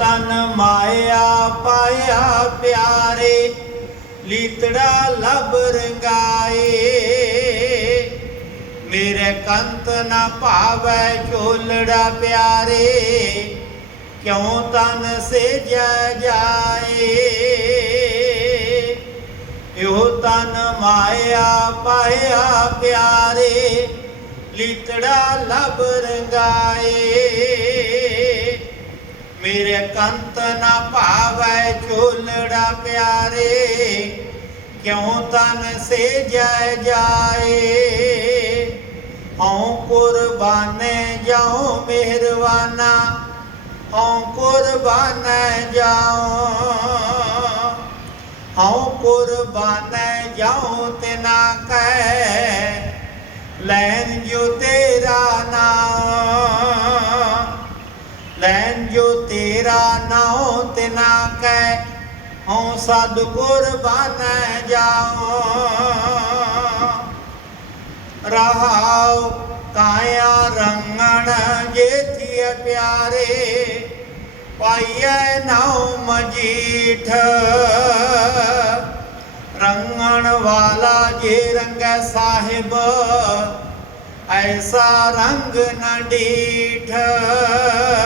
ਤਨ ਮਾਇਆ ਪਾਇਆ ਪਿਆਰੇ, ਲੀਤੜਾ ਲਬ ਰੰਗਾਏ। ਮੇਰੇ ਕੰਤ ਨਾ ਭਾਵੈ ਝੋਲੜਾ ਪਿਆਰੇ, ਕਿਉ ਤਨ ਸੇ ਜਾਏ? ਇਹੋ ਤਨ ਮਾਇਆ ਪਾਇਆ ਪਿਆਰੇ, ਲੀਤੜਾ ਲਬ ਰੰਗਾਏ। ਮੇਰੇ ਕੰਤ ਨਾ ਭਾਵੈ ਝੋਲੜਾ ਪਿਆਰੇ ਕਿਉ ਤਨ ਸੇ ਜੈ ਜਾਏ ਹਉ ਕੁਰਬਾਨੇ ਜਾਉ ਮਿਹਰਵਾਨਾ ਹਉ ਕੁਰਬਾਨੇ ਜਾਉ ਹਉ ਕੁਰਬਾਨੇ ਜਾਉ ਤਿਨਾ ਕਹਿ ਲੈਨ ਜੋ ਲੈਨ ਜੋ ਤੇਰਾ ਨਾਉ ਤਿਨਾ ਕਹਿ, ਹਉ ਸਦ ਕੁਰਬਾਨ ਜਾਉ। ਰਹਾਉ ਕਾਇਆ ਰੰਗਣ ਜੇਥੀਏ ਪਿਆਰੇ, ਪਾਈਐ ਨਾਉ ਮਜੀਠ। ਰੰਗਣ ਵਾਲਾ ਜੇ ਰੰਗੈ ਸਾਹਿਬ, ਐਸਾ ਰੰਗ ਨ ਡੀਠ। ਜਿਨ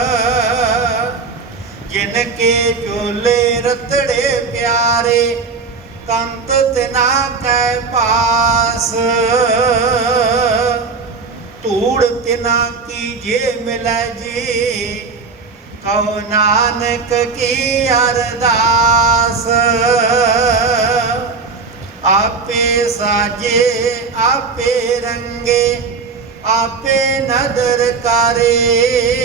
ਕੇ ਝੋਲੇ ਰਤੜੇ ਪਿਆਰੇ, ਕੰਤ ਤਿਨਾ ਕੈ ਪਾਸ। ਧੂੜ ਤਿਨਾ ਕੀ ਜੇ ਮਿਲੈ ਜੀ ਕਉ ਨਾਨਕ ਕੀ ਅਰਦਾਸ। ਆਪੇ ਸਾਜੇ, ਆਪੇ ਰੰਗੇ, ਆਪੇ ਨਦਰ ਕਰੇ।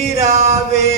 நிலாவே